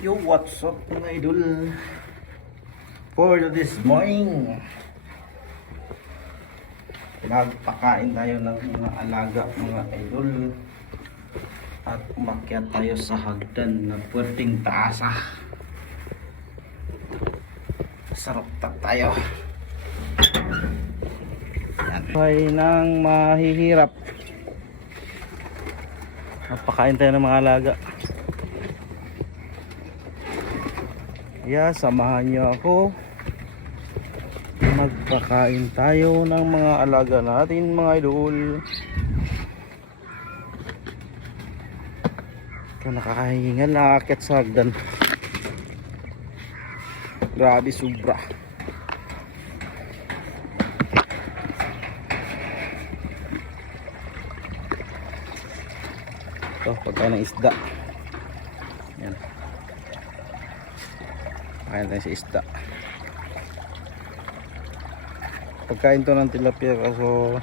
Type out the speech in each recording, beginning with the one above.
Yo, what's up mga idol? For this morning, magpakain tayo ng mga alaga mga idol. At umakyat tayo sa hagdan ng puwerteng taasa. Sarap tayo. Ay nang mahihirap. Magpakain tayo ng mga alaga. Samahan niyo ako. Magpakain tayo ng mga alaga natin mga idol. Kaya nakakahingal, nakakit sa hagdan. Grabe, sobra. Ito, pagkain ng isda. Yan. Pagkain tayo sa isda. Pagkain to ng tilapia, kaso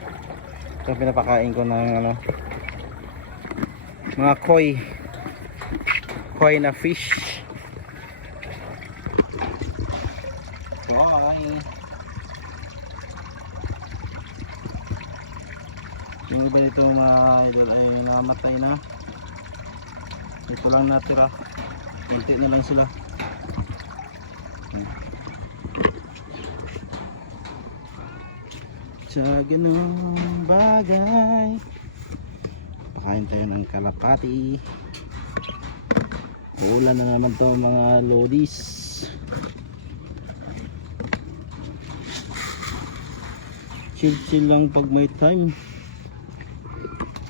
ito pinapakain ko ng mga koi na fish. Yung iba nito mga idol ay namatay na. Ito lang natira, kunti na lang sila. Sa ganung bagay, pakain tayo ng kalapati. Uulan na naman to mga lodis. Chill lang pag may time.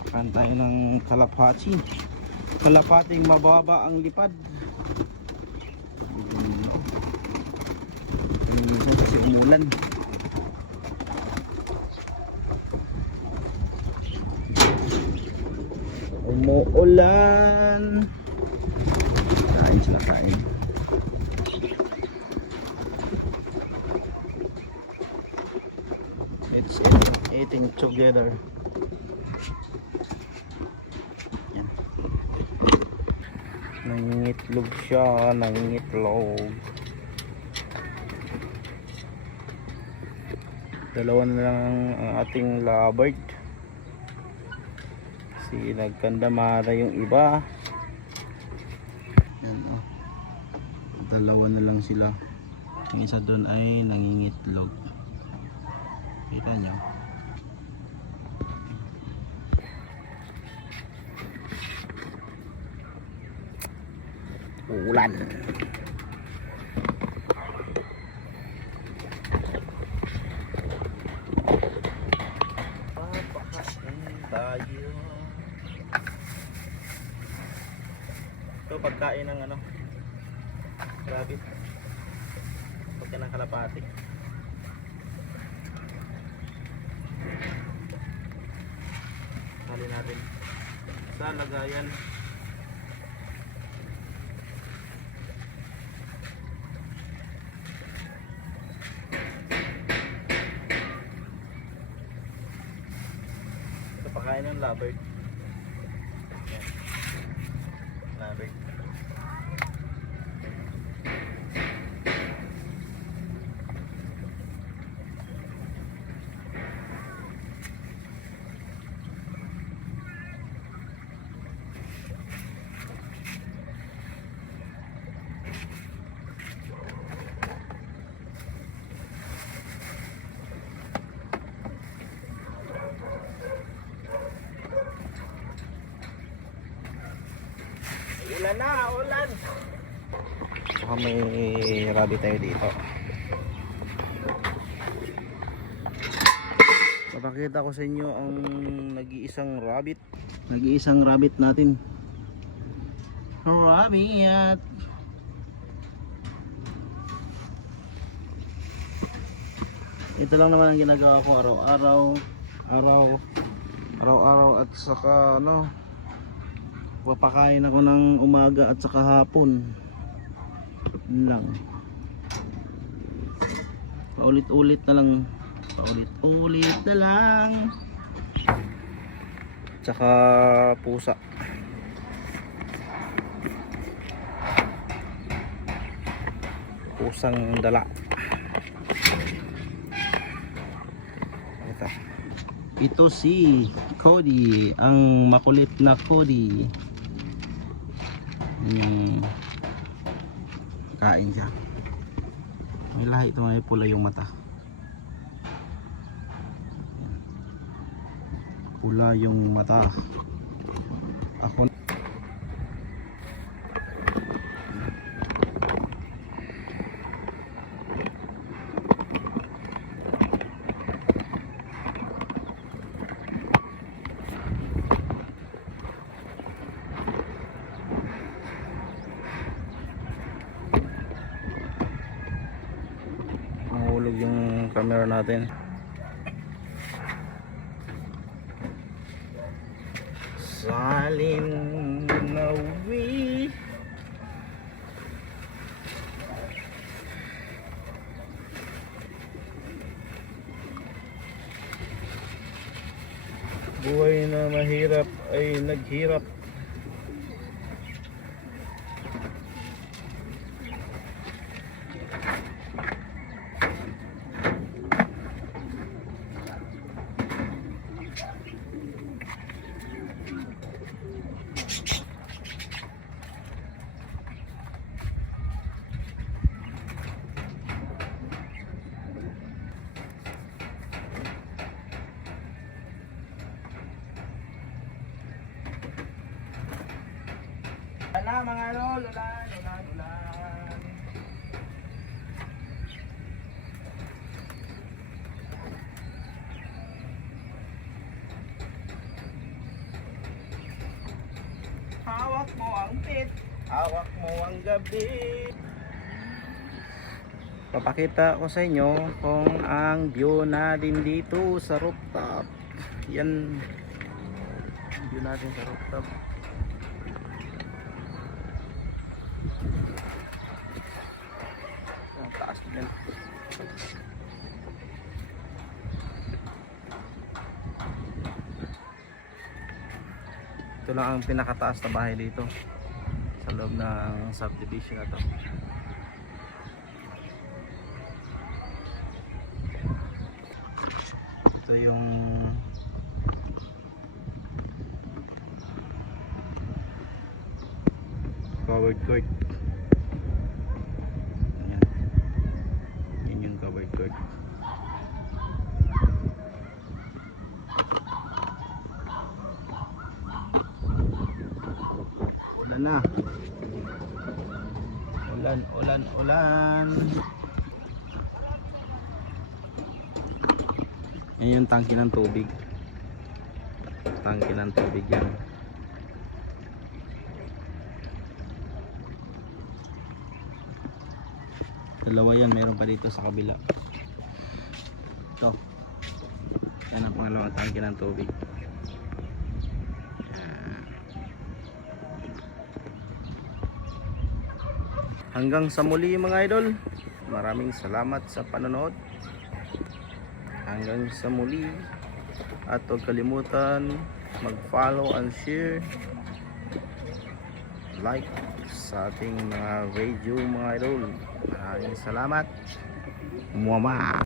Pakain tayo ng kalapati. Kalapating mababa ang lipad. Kasi umulan. Umuulan. Kain sila, kain. It's eating together. Yan. Nangingitlog siya, nangingitlog. Dalawa na lang ang ating lovebird. Kasi nagkandamara yung iba. Yan, oh. Dalawa na lang sila. Yung isa doon ay nangingitlog. Kita nyo? Ulan. Papakain tayo. Ito pagkain ng rabbit. Pagkain ng kalapati. Hali natin sa lagayan. Ito pakain ng lovebird. Lovebird. Ulan na, ulan. Saka may rabbit tayo dito. Papakita ko sa inyo ang nag-iisang rabbit. Nag-iisang rabbit natin. Rabbit. Ito lang naman ang ginagawa ko araw-araw at saka papakain ako ng umaga at saka hapon lang. Paulit-ulit na lang. Tsaka pusa. pusang dala. Ito si Cody, ang makulit na Cody. Yung kain siya. May lahi ito, may pula yung mata. Pula yung mata. Ako mahulog yung camera natin. Salim nawi. Buhay na mahirap ay naghirap. Wala mga lol, ulan. Hawak mo ang pit, hawak mo ang gabi. Papakita ko sa inyo kung ang view natin dito sa rooftop. Yan, view natin sa rooftop. Ang taas din. Ito lang ang pinakataas na bahay dito sa loob ng subdivision na to. Ito yung covered court. Ayan. Yan yung covered court. Ulan na. Ulan. Yan yung tangke ng tubig. Tangke ng tubig yan. Dalawa yan, mayroon pa dito sa kabila. Ito. Yan ang pangalawang tangke ng tubig. Hanggang sa muli mga idol. Maraming salamat sa panonood. Hanggang sa muli. At huwag kalimutan mag-follow and share, like sa ating mga video mga idol. Maraming salamat. Muama.